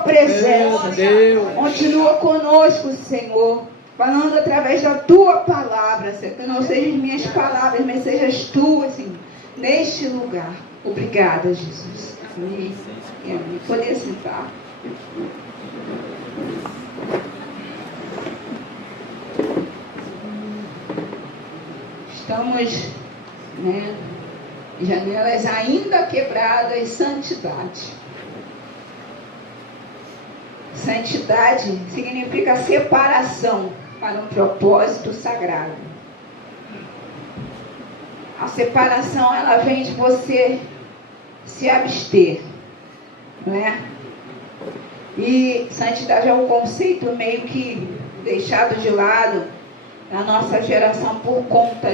presença. Continua conosco, Senhor, falando através da tua palavra, Senhor. Que não sejam minhas palavras, mas sejam as tuas, Senhor, neste lugar. Obrigada, Jesus. Amém. Amém. Poder sentar. Estamos, janelas ainda quebradas, santidade. Santidade significa separação para um propósito sagrado. A separação, ela vem de você se abster, não é? E santidade é um conceito meio que deixado de lado na nossa geração por conta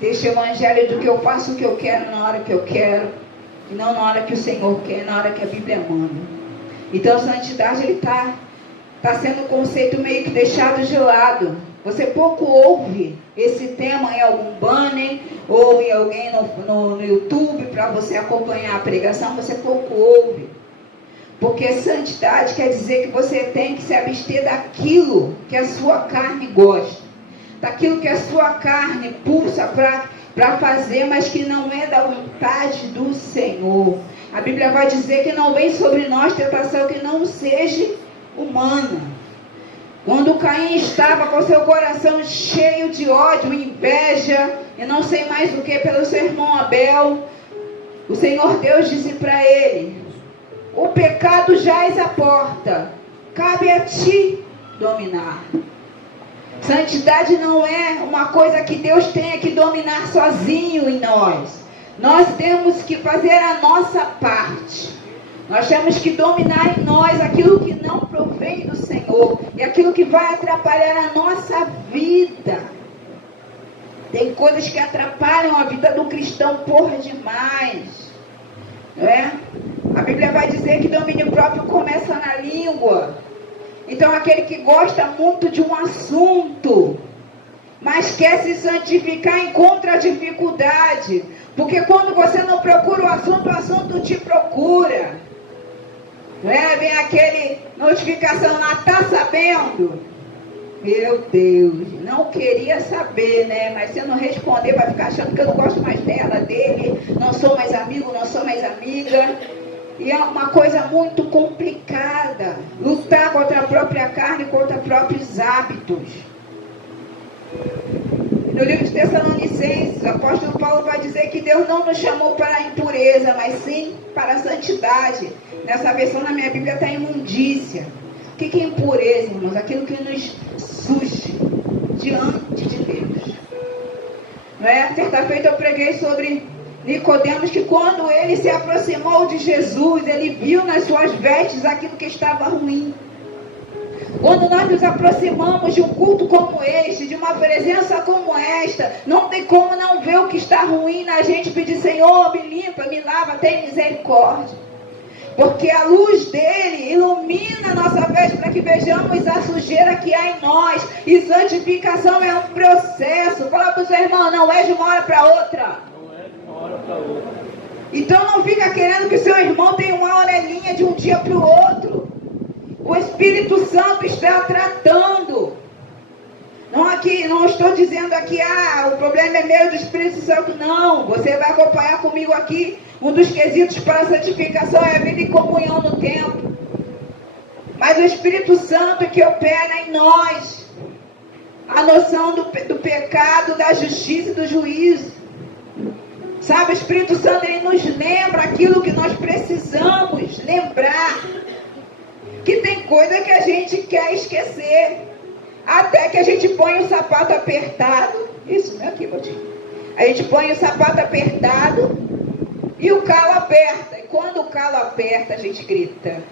deste evangelho do que eu faço o que eu quero na hora que eu quero, e não na hora que o Senhor quer, na hora que a Bíblia manda. Então a santidade está sendo um conceito meio que deixado de lado. Você pouco ouve esse tema em algum banner ou em alguém no YouTube para você acompanhar a pregação, você pouco ouve. Porque santidade quer dizer que você tem que se abster daquilo que a sua carne gosta, daquilo que a sua carne pulsa para fazer, mas que não é da vontade do Senhor. A Bíblia vai dizer que não vem sobre nós tentação que não seja humana. Quando Caim estava com seu coração cheio de ódio, inveja, e não sei mais o que, pelo seu irmão Abel, o Senhor Deus disse para ele: o pecado jaz à porta, cabe a ti dominar. Santidade não é uma coisa que Deus tenha que dominar sozinho em nós. Nós temos que fazer a nossa parte. Nós temos que dominar em nós aquilo que não provém do Senhor e aquilo que vai atrapalhar a nossa vida. Tem coisas que atrapalham a vida do cristão por demais, não é? A Bíblia vai dizer que domínio próprio começa na língua. Então aquele que gosta muito de um assunto, mas quer se santificar, encontra dificuldade. Porque quando você não procura o assunto te procura. Não é? Vem aquele notificação lá, tá sabendo? Meu Deus, não queria saber, né? Mas se eu não responder, vai ficar achando que eu não gosto mais dela, dele, não sou mais amigo, não sou mais amiga. E é uma coisa muito complicada, lutar contra a própria carne, contra próprios hábitos. No livro de Tessalonicenses, o apóstolo Paulo vai dizer que Deus não nos chamou para a impureza, mas sim para a santidade. Nessa versão na minha Bíblia está imundícia. O que é impureza, irmãos? Aquilo que nos suja diante de Deus. Não é? Certa feita eu preguei sobre Nicodemos, que quando ele se aproximou de Jesus, ele viu nas suas vestes aquilo que estava ruim. Quando nós nos aproximamos de um culto como este, de uma presença como esta, não tem como não ver o que está ruim na gente, pedir: Senhor, me limpa, me lava, tem misericórdia. Porque a luz dele ilumina a nossa veste para que vejamos a sujeira que há em nós. E santificação é um processo. Fala para o seu irmão, não é de uma hora para outra. Então não fica querendo que o seu irmão tenha uma orelhinha de um dia para o outro. O Espírito Santo está tratando. Não estou dizendo aqui, o problema é meu do Espírito Santo. Não, você vai acompanhar comigo aqui. Um dos quesitos para a santificação é a vida em comunhão no templo. Mas o Espírito Santo que opera em nós a noção do pecado, da justiça e do juízo. Sabe, o Espírito Santo, ele nos lembra aquilo que nós precisamos lembrar. Que tem coisa que a gente quer esquecer. Até que a gente põe o sapato apertado. Isso, né, aqui, Botinho? A gente põe o sapato apertado e o calo aperta. E quando o calo aperta, a gente grita: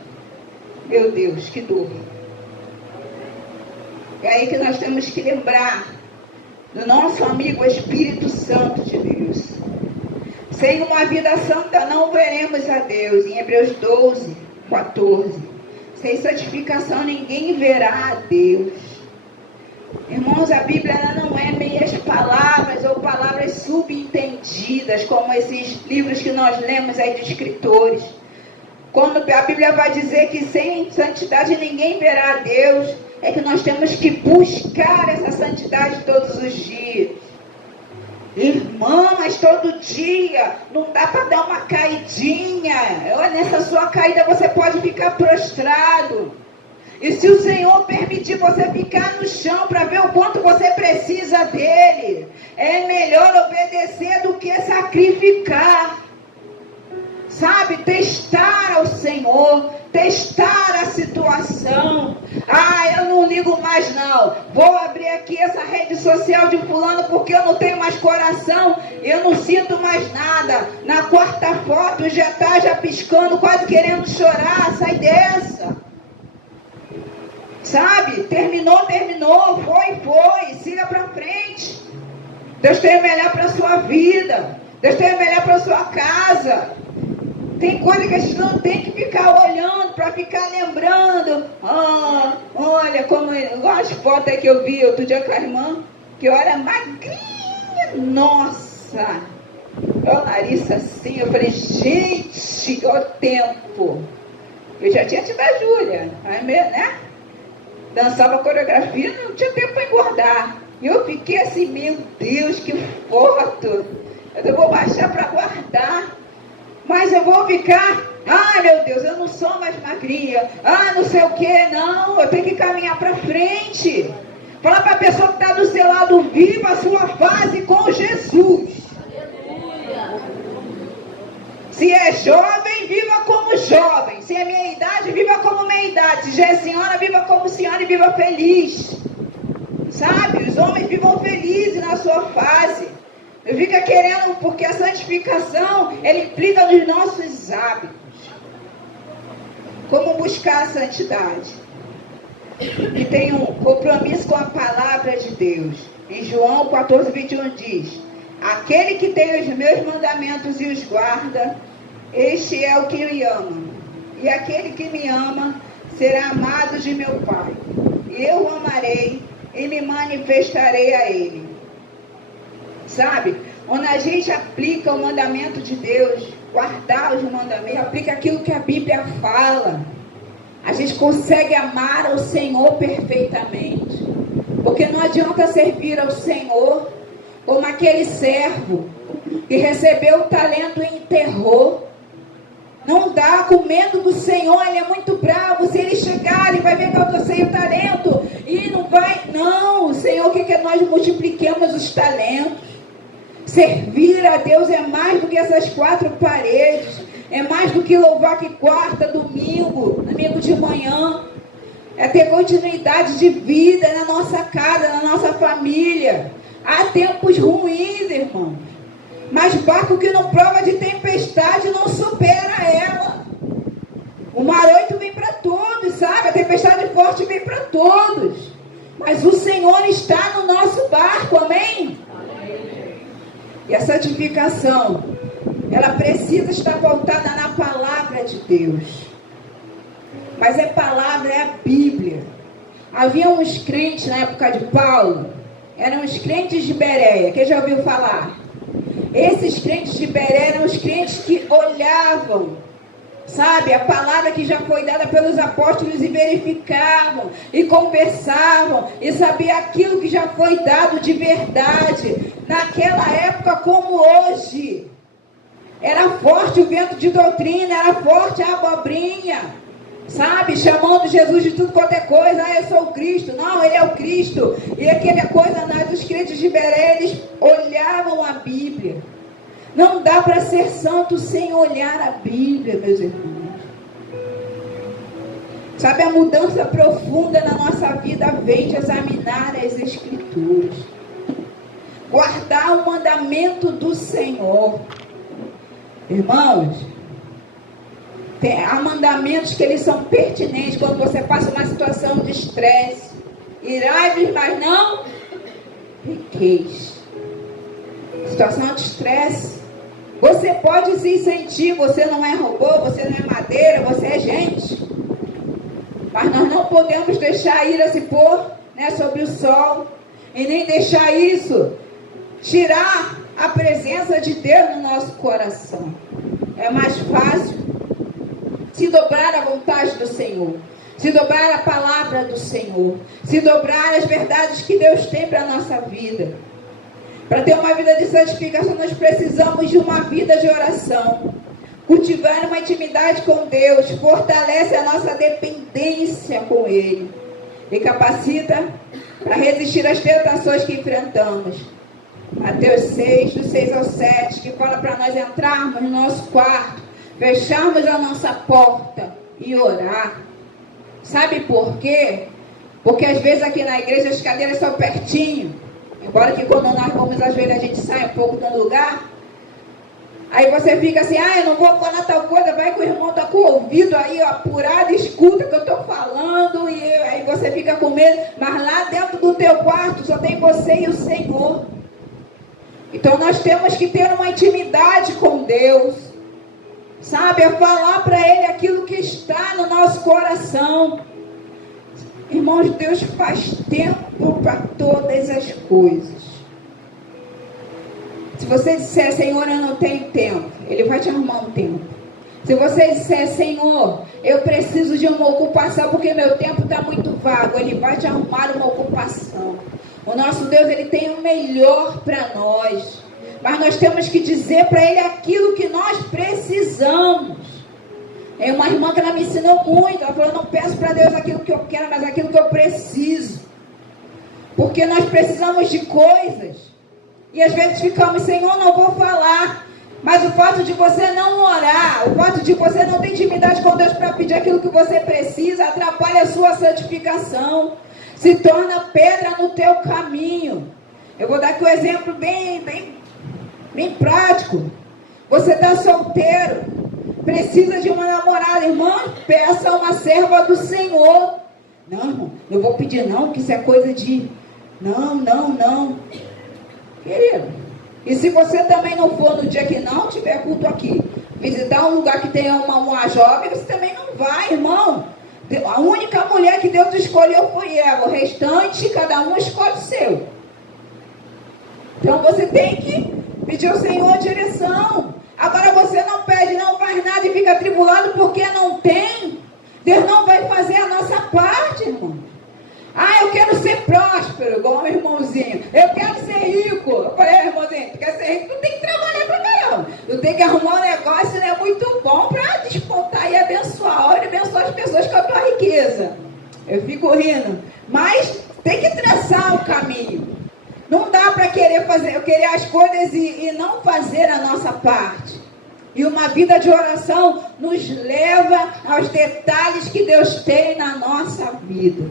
meu Deus, que dor. É aí que nós temos que lembrar do nosso amigo Espírito Santo de Deus. Sem uma vida santa não veremos a Deus. Em Hebreus 12, 14. Sem santificação ninguém verá a Deus. Irmãos, a Bíblia ela não é meias palavras ou palavras subentendidas. medidas, como esses livros que nós lemos aí de escritores. Quando a Bíblia vai dizer que sem santidade ninguém verá a Deus, é que nós temos que buscar essa santidade todos os dias. Irmã, mas todo dia, não dá para dar uma caidinha. Nessa sua caída você pode ficar prostrado. E se o Senhor permitir você ficar no chão para ver o quanto você precisa dele, é melhor obedecer do que sacrificar. Sabe, testar ao Senhor, testar a situação. Eu não ligo mais não. Vou abrir aqui essa rede social de fulano porque eu não tenho mais coração. Eu não sinto mais nada. Na quarta foto já está piscando, quase querendo chorar. Sai dessa. Sabe, terminou, foi. Siga para frente. Deus tem o melhor para a sua vida. Deus tem o melhor para a sua casa. Tem coisa que a gente não tem que ficar olhando, para ficar lembrando. Olha como... Igual as fotos aí que eu vi outro dia com a irmã, que eu era magrinha. Nossa! Eu, Larissa, assim, eu falei, gente, olha o tempo. Eu já tinha tido a Júlia, né? Dançava coreografia, não tinha tempo para engordar. E eu fiquei assim, meu Deus, que foto. Eu vou baixar para guardar. Mas eu vou ficar, meu Deus, eu não sou mais magrinha, não sei o que, não, eu tenho que caminhar para frente. Fala para a pessoa que está do seu lado, viva a sua fase com Jesus. Aleluia. Se é jovem, viva como jovem. Se é meia idade, viva como meia idade. Se já é senhora, viva como senhora e viva feliz. Sabe, os homens vivam felizes na sua fase. Fica querendo, porque a santificação, ela implica nos nossos hábitos. Como buscar a santidade? E tem um compromisso com a palavra de Deus. Em João 14, 21 diz: aquele que tem os meus mandamentos e os guarda, este é o que me ama. E aquele que me ama será amado de meu Pai. E eu o amarei e me manifestarei a ele. Sabe, quando a gente aplica o mandamento de Deus, guardar os mandamentos, aplica aquilo que a Bíblia fala, a gente consegue amar ao Senhor perfeitamente. Porque não adianta servir ao Senhor como aquele servo que recebeu o talento e enterrou. Não dá, com medo do Senhor, ele é muito bravo. Se ele chegar, ele vai ver que eu trouxe o talento e não vai. Não, o Senhor quer que nós multipliquemos os talentos. Servir a Deus é mais do que essas quatro paredes. É mais do que louvar que quarta, domingo de manhã. É ter continuidade de vida na nossa casa, na nossa família. Há tempos ruins, irmãos. Mas barco que não prova de tempestade não supera ela. O maroito vem para todos, sabe? A tempestade forte vem para todos. Mas o Senhor está no nosso barco, amém? E a santificação, ela precisa estar voltada na palavra de Deus. Mas a palavra é a Bíblia. Havia uns crentes na época de Paulo, eram os crentes de Bereia. Quem já ouviu falar? Esses crentes de Bereia eram os crentes que olhavam, sabe, a palavra que já foi dada pelos apóstolos e verificavam, e conversavam, e sabiam aquilo que já foi dado de verdade. Naquela época como hoje, era forte o vento de doutrina, era forte a abobrinha, sabe, chamando Jesus de tudo quanto é coisa. Eu sou o Cristo. Não, ele é o Cristo. E aquela coisa, os crentes de Bereia, eles olhavam a Bíblia. Não dá para ser santo sem olhar a Bíblia, meus irmãos. Sabe, a mudança profunda na nossa vida vem de examinar as Escrituras. Guardar o mandamento do Senhor. Irmãos, há mandamentos que eles são pertinentes quando você passa uma situação de estresse. Irai-vos, mas não pequeis. Situação de estresse. Você pode se sentir, você não é robô, você não é madeira, você é gente. Mas nós não podemos deixar a ira se pôr, sobre o sol. E nem deixar isso tirar a presença de Deus no nosso coração. É mais fácil se dobrar à vontade do Senhor, se dobrar à palavra do Senhor, se dobrar às verdades que Deus tem para a nossa vida. Para ter uma vida de santificação, nós precisamos de uma vida de oração. Cultivar uma intimidade com Deus fortalece a nossa dependência com Ele e capacita para resistir às tentações que enfrentamos. Mateus 6, do 6 ao 7, que fala para nós entrarmos no nosso quarto, fecharmos a nossa porta e orar. Sabe por quê? Porque às vezes aqui na igreja as cadeiras são pertinho. Embora que quando nós vamos ajoelhar a gente sai um pouco do lugar. Aí você fica assim, eu não vou falar tal coisa, vai que o irmão está com o ouvido aí apurado, escuta o que eu estou falando, e aí você fica com medo, mas lá dentro do teu quarto só tem você e o Senhor. Então nós temos que ter uma intimidade com Deus, sabe, é falar para Ele aquilo que está no nosso coração. Irmãos, Deus faz tempo para todas as coisas. Se você disser, Senhor, eu não tenho tempo, Ele vai te arrumar um tempo. Se você disser, Senhor, eu preciso de uma ocupação porque meu tempo está muito vago, Ele vai te arrumar uma ocupação. O nosso Deus, Ele tem o melhor para nós. Mas nós temos que dizer para Ele aquilo que nós precisamos. É uma irmã que ela me ensinou muito. Ela falou, eu não peço para Deus aquilo que eu quero, mas aquilo que eu preciso. Porque nós precisamos de coisas. E às vezes ficamos, Senhor, não vou falar. Mas o fato de você não orar, o fato de você não ter intimidade com Deus para pedir aquilo que você precisa, atrapalha a sua santificação. Se torna pedra no teu caminho. Eu vou dar aqui um exemplo bem prático. Você está solteiro, precisa de uma namorada, irmão, peça uma serva do Senhor. Não, irmão, eu vou pedir não, que isso é coisa de... Não. Querido, e se você também não for no dia que não tiver culto aqui, visitar um lugar que tenha uma jovem, você também não vai, irmão. A única mulher que Deus escolheu foi ela, o restante, cada um escolhe o seu. Então você tem que pedir ao Senhor a direção. Agora você não pede, não faz nada e fica atribulado porque não tem. Deus não vai fazer a nossa parte, irmão. Eu quero ser próspero, igual meu irmãozinho. Eu quero ser rico. Eu falei, irmãozinho, tu quer ser rico? Tu tem que trabalhar pra caramba. Tu tem que arrumar um negócio, né, muito bom para despontar e abençoar. E abençoar as pessoas com a tua riqueza. Eu fico rindo. Mas tem que traçar o caminho. Não dá para querer as coisas e não fazer a nossa parte. E uma vida de oração nos leva aos detalhes que Deus tem na nossa vida.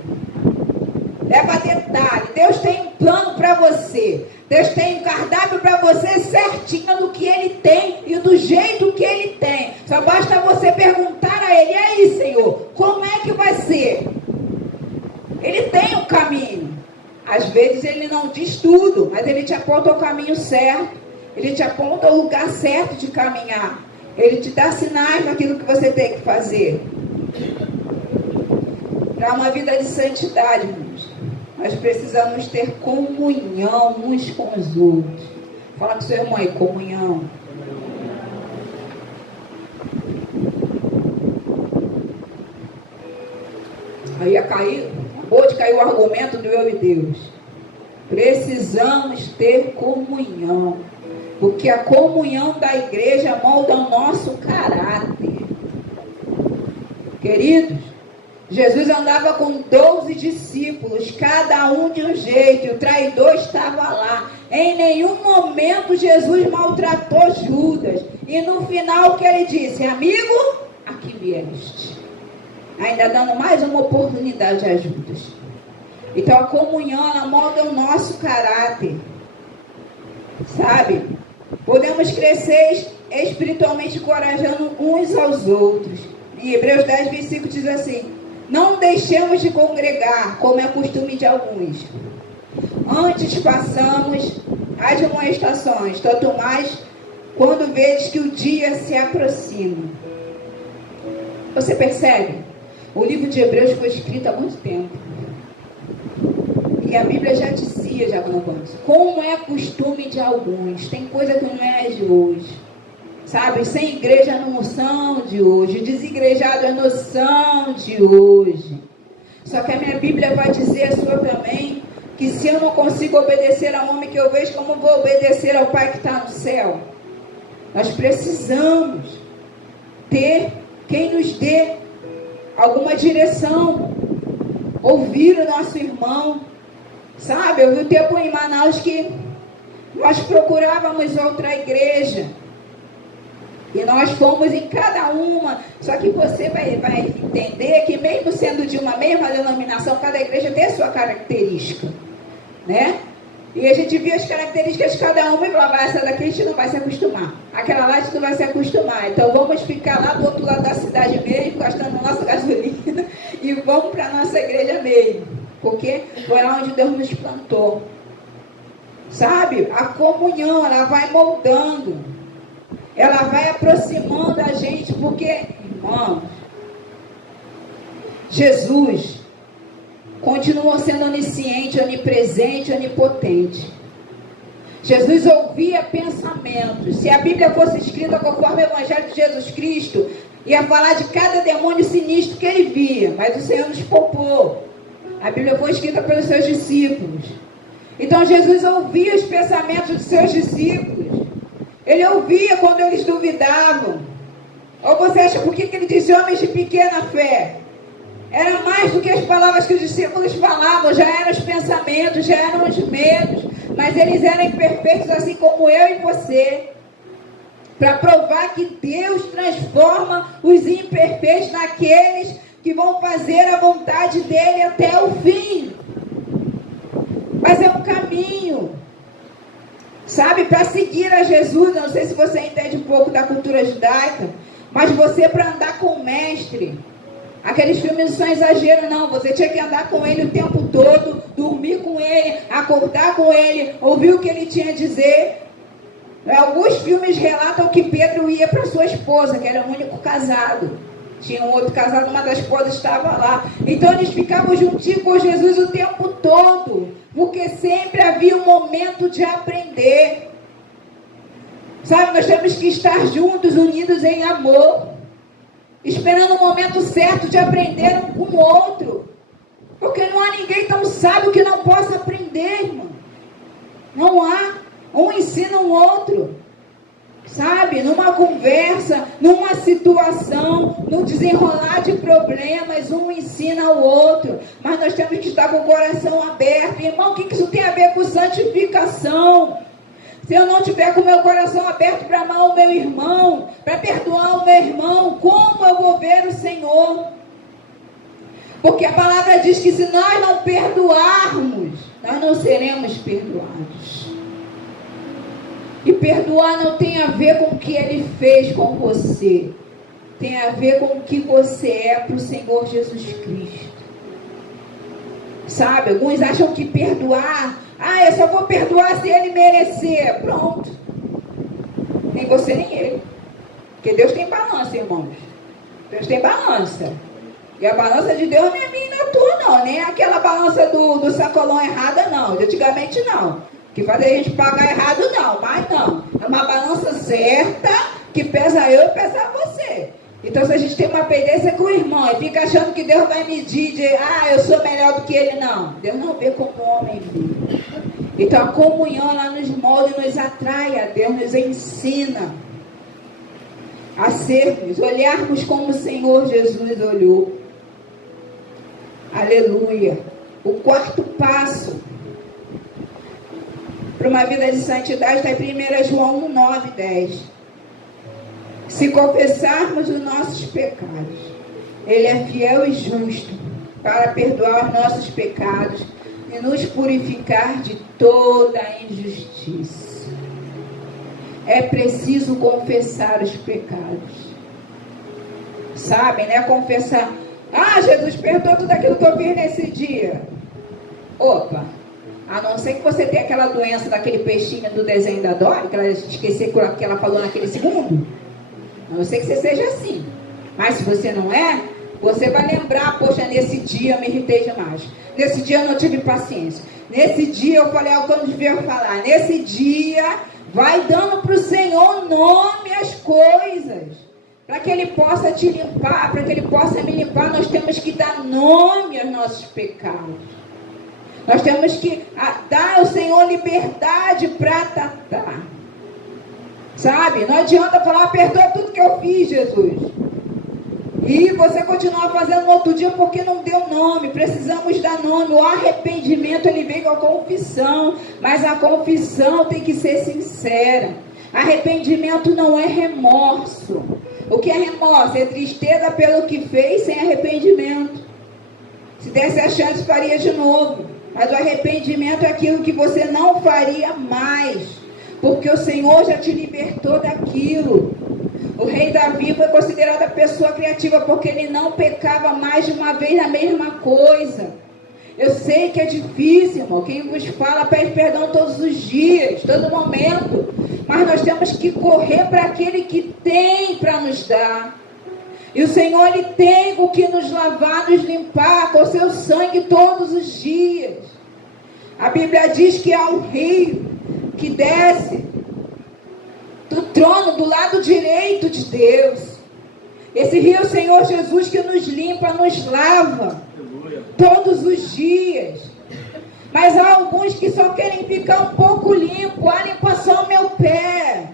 Leva detalhe. Deus tem um plano para você. Deus tem um cardápio para você certinho do que Ele tem e do jeito que Ele tem. Só basta você perguntar a Ele, e aí, Senhor, como é que vai ser? Ele tem um caminho. Às vezes Ele não diz tudo, mas Ele te aponta o caminho certo. Ele te aponta o lugar certo de caminhar. Ele te dá sinais daquilo que você tem que fazer. Para uma vida de santidade, irmãos, nós precisamos ter comunhão uns com os outros. Fala com seu irmão aí, comunhão. Aí ia cair, acabou de cair o argumento do eu e Deus. Precisamos ter comunhão. Porque a comunhão da igreja molda o nosso caráter. Queridos, Jesus andava com 12 discípulos, cada um de um jeito, e o traidor estava lá. Em nenhum momento Jesus maltratou Judas. E no final o que ele disse? Amigo, aqui vieste. Ainda dando mais uma oportunidade a Judas. Então a comunhão, ela molda o nosso caráter. Sabe? Podemos crescer espiritualmente encorajando uns aos outros. Em Hebreus 10, versículo diz assim: não deixemos de congregar, como é costume de alguns. Antes passamos admoestações, tanto mais quando vedes que o dia se aproxima. Você percebe? O livro de Hebreus foi escrito há muito tempo. E a Bíblia já te idolatria de abundância. Como é costume de alguns. Tem coisa que não é de hoje. Sabe? Sem igreja não são de hoje. Desigrejados não são de hoje. Só que a minha Bíblia vai dizer, a sua também, que se eu não consigo obedecer ao homem que eu vejo, como vou obedecer ao Pai que está no céu? Nós precisamos ter quem nos dê alguma direção. Ouvir o nosso irmão. Sabe, eu vi o tempo em Manaus que nós procurávamos outra igreja. E nós fomos em cada uma. Só que você vai entender que mesmo sendo de uma mesma denominação, cada igreja tem a sua característica. Né? E a gente viu as características de cada uma e falava, essa daqui a gente não vai se acostumar. Aquela lá a gente não vai se acostumar. Então vamos ficar lá do outro lado da cidade mesmo, gastando nossa gasolina. E vamos para a nossa igreja mesmo. Porque foi lá onde Deus nos plantou. Sabe? A comunhão, ela vai moldando. Ela vai aproximando a gente. Porque, irmãos, Jesus continuou sendo onisciente, onipresente, onipotente. Jesus ouvia pensamentos. Se a Bíblia fosse escrita conforme o Evangelho de Jesus Cristo, ia falar de cada demônio sinistro que ele via. Mas o Senhor nos poupou. A Bíblia foi escrita pelos seus discípulos. Então Jesus ouvia os pensamentos dos seus discípulos. Ele ouvia quando eles duvidavam. Ou você acha por que ele disse homens de pequena fé? Era mais do que as palavras que os discípulos falavam, já eram os pensamentos, já eram os medos, mas eles eram imperfeitos assim como eu e você, para provar que Deus transforma os imperfeitos naqueles que vão fazer a vontade dele até o fim. Mas é um caminho, sabe, para seguir a Jesus. Não sei se você entende um pouco da cultura judaica, mas você, para andar com o mestre, aqueles filmes não são exagero, não. Você tinha que andar com ele o tempo todo, dormir com ele, acordar com ele, ouvir o que ele tinha a dizer. Alguns filmes relatam que Pedro ia para sua esposa, que era o único casado. Tinha um outro casado, uma das esposas estava lá. Então eles ficavam juntinhos com Jesus o tempo todo, porque sempre havia um momento de aprender. Sabe, nós temos que estar juntos, unidos em amor, esperando o momento certo de aprender um com o outro. Porque não há ninguém tão sábio que não possa aprender, irmão. Não há. Um ensina o outro. Sabe? Numa conversa, numa situação, no desenrolar de problemas, um ensina o outro. Mas nós temos que estar com o coração aberto. Irmão, o que isso tem a ver com santificação? Se eu não tiver com o meu coração aberto para amar o meu irmão, para perdoar o meu irmão, como eu vou ver o Senhor? Porque a palavra diz que se nós não perdoarmos, nós não seremos perdoados. E perdoar não tem a ver com o que ele fez com você. Tem a ver com o que você é para o Senhor Jesus Cristo. Sabe, alguns acham que perdoar, eu só vou perdoar se ele merecer. Pronto. Nem você nem ele. Porque Deus tem balança, irmãos. Deus tem balança. E a balança de Deus não é minha e não é tua, não. Nem aquela balança do sacolão errada, não. De antigamente, não. Que faz a gente pagar errado, não. Mas não. É uma balança certa que pesa eu e pesa você. Então, se a gente tem uma pendência com o irmão e fica achando que Deus vai medir de, eu sou melhor do que ele, não. Deus não vê como o homem vê. Então, a comunhão, ela nos molda e nos atrai a Deus, nos ensina a sermos, olharmos como o Senhor Jesus olhou. Aleluia. O quarto passo para uma vida de santidade está em 1 João 9, 10. Se confessarmos os nossos pecados, Ele é fiel e justo para perdoar os nossos pecados e nos purificar de toda a injustiça. É preciso confessar os pecados. Sabe, né? Confessar. Jesus perdoou tudo aquilo que eu fiz nesse dia. Opa! A não ser que você tenha aquela doença daquele peixinho do desenho da Dory, que ela esqueceu o que ela falou naquele segundo. A não ser que você seja assim. Mas se você não é, você vai lembrar, poxa, nesse dia eu me irritei demais. Nesse dia eu não tive paciência. Nesse dia, eu falei ao quando devia falar, nesse dia, vai dando para o Senhor nome às coisas. Para que Ele possa te limpar, para que Ele possa me limpar, nós temos que dar nome aos nossos pecados. Nós temos que dar ao Senhor liberdade para tratar. Sabe? Não adianta falar, perdoa tudo que eu fiz, Jesus. E você continuar fazendo no outro dia porque não deu nome. Precisamos dar nome. O arrependimento, ele vem com a confissão. Mas a confissão tem que ser sincera. Arrependimento não é remorso. O que é remorso? É tristeza pelo que fez sem arrependimento. Se desse a chance, faria de novo. Mas o arrependimento é aquilo que você não faria mais. Porque o Senhor já te libertou daquilo. O rei Davi foi considerado a pessoa criativa porque ele não pecava mais de uma vez na mesma coisa. Eu sei que é difícil, irmão. Quem vos fala pede perdão todos os dias, todo momento. Mas nós temos que correr para aquele que tem para nos dar. E o Senhor, Ele tem o que nos lavar, nos limpar com o seu sangue todos os dias. A Bíblia diz que há um rio que desce do trono do lado direito de Deus. Esse rio é o Senhor Jesus que nos limpa, nos lava todos os dias. Mas há alguns que só querem ficar um pouco limpo. Limpa só o meu pé.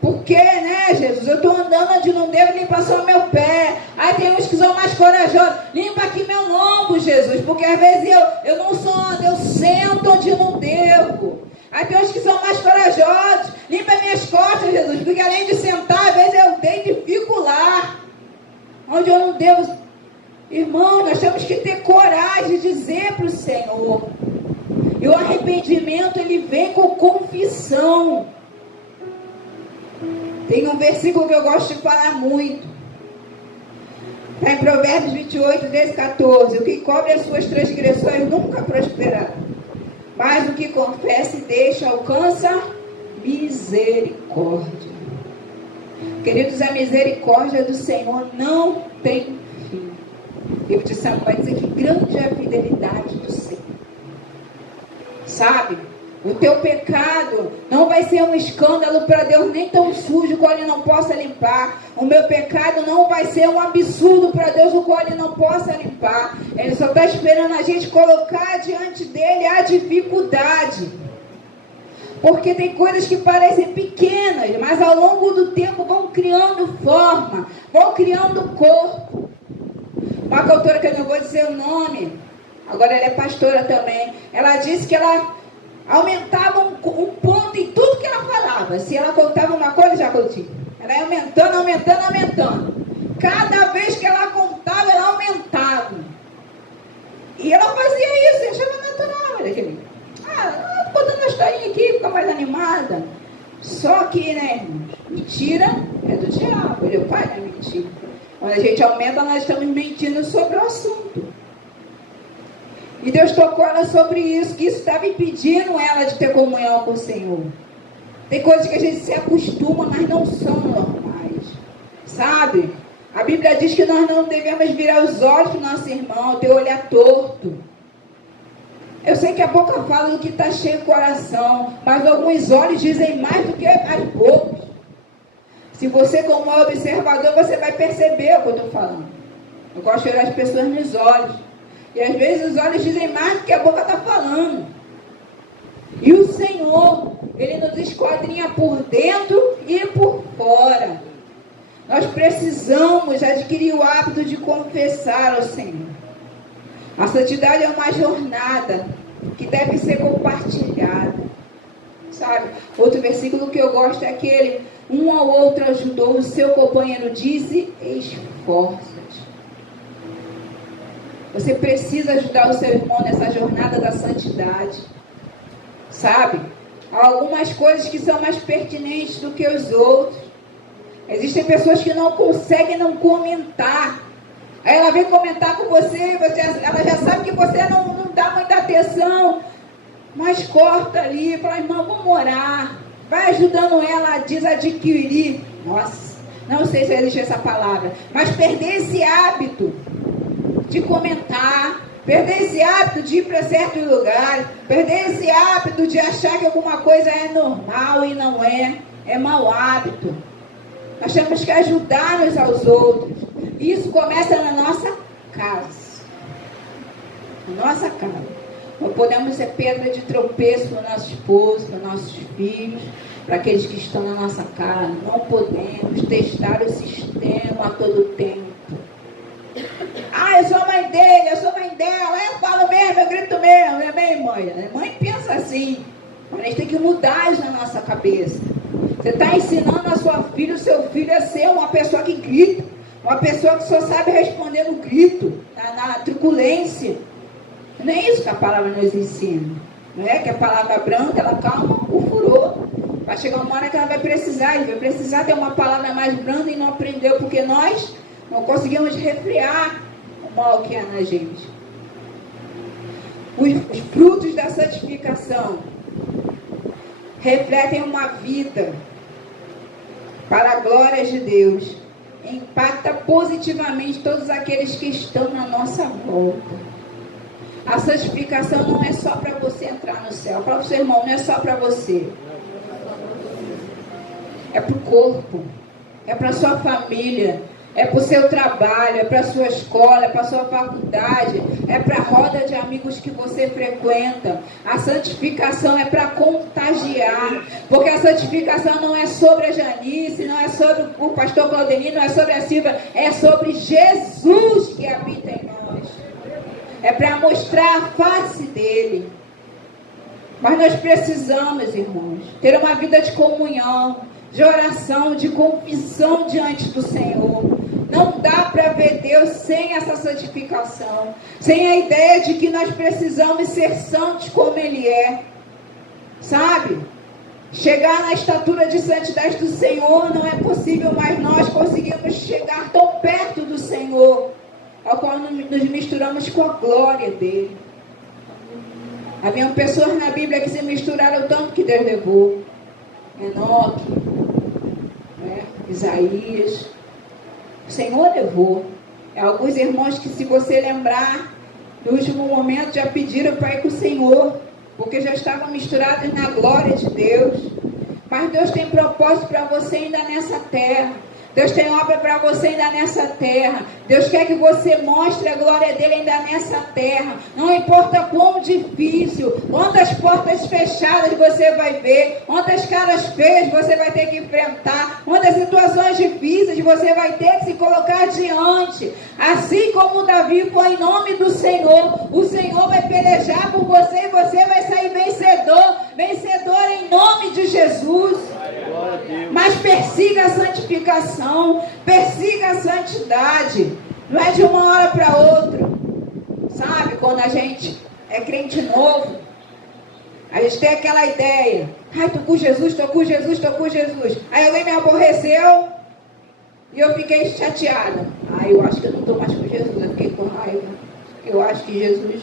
Por quê, né, Jesus? Eu estou andando onde não devo, limpa só o meu pé. Aí tem uns que são mais corajosos. Limpa aqui meu lombo, Jesus. Porque às vezes eu não sou, eu sento onde não devo. Aí tem uns que são mais corajosos. Limpa minhas costas, Jesus. Porque além de sentar, às vezes eu deito e fico lá. Onde eu não devo. Irmão, nós temos que ter coragem de dizer para o Senhor. E o arrependimento, ele vem com confissão. Tem um versículo que eu gosto de falar muito. Está em Provérbios 28, 10, 14. O que cobre as suas transgressões nunca prosperará. Mas o que confessa e deixa alcança misericórdia. Queridos, a misericórdia do Senhor não tem fim. O livro de Samuel vai dizer que grande é a fidelidade do Senhor. Sabe? O teu pecado não vai ser um escândalo para Deus, nem tão sujo qual Ele não possa limpar. O meu pecado não vai ser um absurdo para Deus, o qual Ele não possa limpar. Ele só está esperando a gente colocar diante dEle a dificuldade. Porque tem coisas que parecem pequenas, mas ao longo do tempo vão criando forma, vão criando corpo. Uma cantora que eu não vou dizer o nome, agora ela é pastora também, ela disse que ela aumentava um ponto em tudo que ela falava. Se ela contava uma coisa, já contia. Ela ia aumentando, aumentando, aumentando. Cada vez que ela contava, ela aumentava. E ela fazia isso, achava natural. Olha aquele. Contando uma historinha aqui, fica mais animada. Só que, né, mentira é do diabo. Ele é o pai da mentira. Quando a gente aumenta, nós estamos mentindo sobre o assunto. E Deus tocou ela sobre isso, que isso estava impedindo ela de ter comunhão com o Senhor. Tem coisas que a gente se acostuma, mas não são normais. Sabe? A Bíblia diz que nós não devemos virar os olhos para o nosso irmão, ter olhar torto. Eu sei que a boca fala do que está cheio o coração, mas alguns olhos dizem mais do que as bocas. Se você, como observador, você vai perceber o que eu estou falando. Eu gosto de olhar as pessoas nos olhos. E às vezes os olhos dizem mais do que a boca está falando. E o Senhor, Ele nos esquadrinha por dentro e por fora. Nós precisamos adquirir o hábito de confessar ao Senhor. A santidade é uma jornada que deve ser compartilhada. Sabe? Outro versículo que eu gosto é aquele: um ao outro ajudou, o seu companheiro disse, esforça-te. Você precisa ajudar o seu irmão nessa jornada da santidade. Sabe? Há algumas coisas que são mais pertinentes do que os outros. Existem pessoas que não conseguem não comentar. Aí ela vem comentar com você, ela já sabe que você não dá muita atenção. Mas corta ali, fala, irmão, vamos orar. Vai ajudando ela a desadquirir. Nossa, não sei se existe essa palavra. Mas perder esse hábito de comentar, Perder esse hábito de ir para certos lugares. Perder esse hábito de achar que alguma coisa é normal e não é. É mau hábito. Nós temos que ajudar uns aos outros. Isso começa na nossa casa. Na nossa casa. Não podemos ser pedra de tropeço para o nosso esposo, para nossos filhos, para aqueles que estão na nossa casa. Não podemos testar o sistema a todo tempo. Eu sou mãe dele, eu sou mãe dela, eu falo mesmo, eu grito mesmo. Amém, mãe? A mãe pensa assim. Mas a gente tem que mudar isso na nossa cabeça. Você está ensinando a sua filha, o seu filho a ser uma pessoa que grita. Uma pessoa que só sabe responder no grito, na truculência. Não é isso que a palavra nos ensina. Não é que a palavra branca, ela calma o furor. Vai chegar uma hora que ela vai precisar ter uma palavra mais branda e não aprendeu, porque nós não conseguimos refrear o mal que é na gente. Os frutos da santificação refletem uma vida para a glória de Deus. Impacta positivamente todos aqueles que estão na nossa volta. A santificação não é só para você entrar no céu. Fala para o seu irmão, não é só para você. É para o corpo. É para a sua família. É para o seu trabalho. É para a sua escola. É para a sua faculdade. É para a roda de amigos que você frequenta. A santificação é para contagiar. Porque a santificação não é sobre a Janice, não é sobre o pastor Claudemir, não é sobre a Silvia. É sobre Jesus que habita em nós. É para mostrar a face dele. Mas nós precisamos, irmãos, ter uma vida de comunhão, de oração, de confissão diante do Senhor. Não dá para ver Deus sem essa santificação, sem a ideia de que nós precisamos ser santos como Ele é. Sabe? Chegar na estatura de santidade do Senhor não é possível, mas nós conseguimos chegar tão perto do Senhor, ao qual nos misturamos com a glória dele. Haviam pessoas na Bíblia que se misturaram tanto que Deus levou. Enoque, Isaías. O Senhor levou. Alguns irmãos que, se você lembrar, no último momento já pediram para ir com o Senhor, porque já estavam misturados na glória de Deus. Mas Deus tem propósito para você ainda nessa terra. Deus tem obra para você ainda nessa terra. Deus quer que você mostre a glória dele ainda nessa terra. Não importa quão difícil, quantas portas fechadas você vai ver, quantas caras feias você vai ter que enfrentar, quantas situações difíceis você vai ter que se colocar diante. Assim como Davi foi em nome do Senhor, o Senhor vai pelejar por você e você vai sair vencedor em nome de Jesus. Mas persiga a santificação, persiga a santidade. Não é de uma hora para outra. Sabe, quando a gente é crente novo, a gente tem aquela ideia: tô com Jesus, tô com Jesus, tô com Jesus. Aí alguém me aborreceu e eu fiquei chateada. Eu acho que eu não estou mais com Jesus, eu fiquei com raiva. Eu acho que Jesus...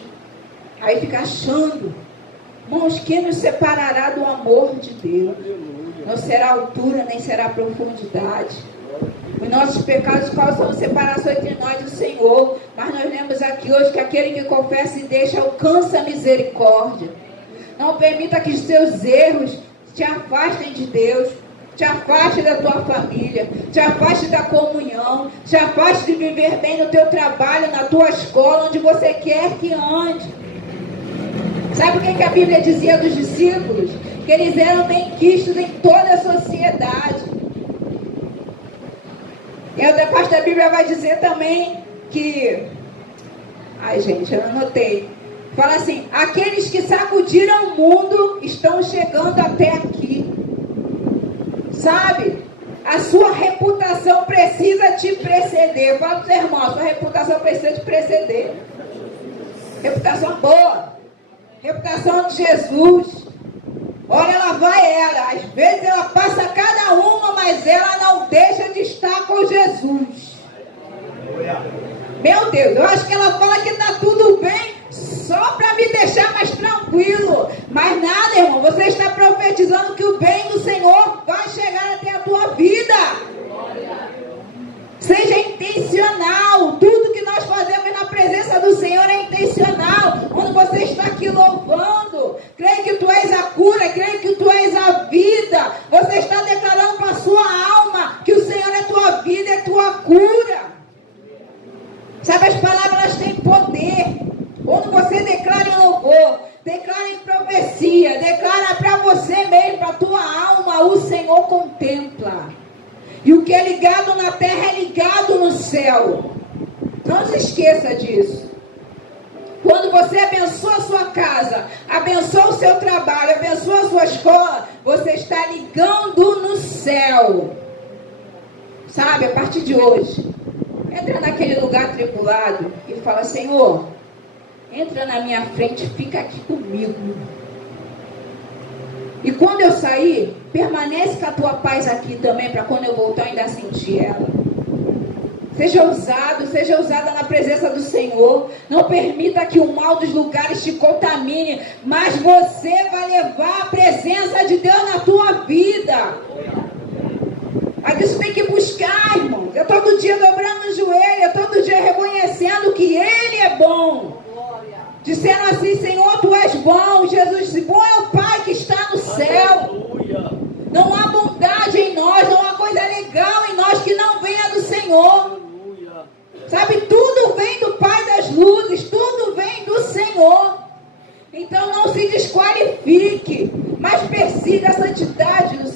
Aí fica achando. Irmãos, quem nos separará do amor de Deus? Não será altura, nem será profundidade. Os nossos pecados causam separação entre nós e o Senhor. Mas nós lemos aqui hoje que aquele que confessa e deixa alcança a misericórdia. Não permita que os seus erros te afastem de Deus, te afaste da tua família, te afaste da comunhão, te afaste de viver bem no teu trabalho, na tua escola, onde você quer que ande. Sabe o que a Bíblia dizia dos discípulos? Que eles eram benquistos em toda a sociedade. E outra parte da Bíblia vai dizer também que... gente, eu anotei. Fala assim: aqueles que sacudiram o mundo estão chegando até aqui. Sabe? A sua reputação precisa te preceder. Fala para os irmãos, a sua reputação precisa te preceder. Reputação boa. Reputação de Jesus. Olha, lá vai ela. Às vezes ela passa cada uma, mas ela não deixa de estar com Jesus. Meu Deus, eu acho que ela fala que está tudo bem só para me deixar mais tranquilo. Mas nada, irmão. Você está profetizando que o bem do Senhor vai chegar até a tua vida. Seja intencional. Tudo que nós fazemos na presença do Senhor é intencional. céu. Não se esqueça disso. Quando você abençoa a sua casa, abençoa o seu trabalho, abençoa a sua escola, você está ligando no céu. Sabe, a partir de hoje, entra naquele lugar tribulado e fala: Senhor, entra na minha frente, fica aqui comigo. E quando eu sair, permanece com a tua paz aqui também, para quando eu voltar ainda sentir ela. Seja ousado, seja ousada na presença do Senhor. Não permita que o mal dos lugares te contamine, mas você vai levar a presença de Deus na tua vida. Mas isso tem que buscar, irmãos. É todo dia dobrando o joelho, é todo dia reconhecendo que Ele é bom. Dizendo assim: Senhor, Tu és bom. Jesus disse: bom é o Pai que está no céu. Não há bondade em nós, não há coisa legal em nós que não venha do Senhor. Sabe, tudo vem do Pai das luzes, tudo vem do Senhor. Então não se desqualifique, mas persiga a santidade no